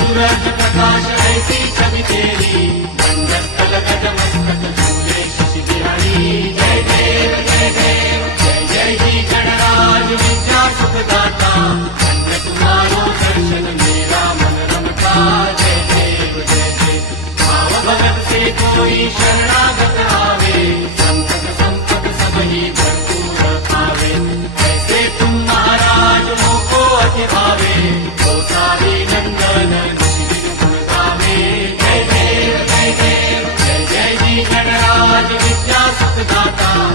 सूरज प्रकाश ऐसी छवि तेरी, रंगस्थल गज मस्तक झूले शशि बिहारी। जय देव जय देव जय जय जी गणराज विद्या सुखदाता, धन्य तुम्हारो दर्शन मेरा मन रमता। जय देव जय देव भाव भगत से कोई शरणागत आवे, संकट संपत सब ही भरपूर पावे। ऐसे तुम महाराज मोको अति भावे, तो सारी नंदन गणराज विद्या सुखदाता।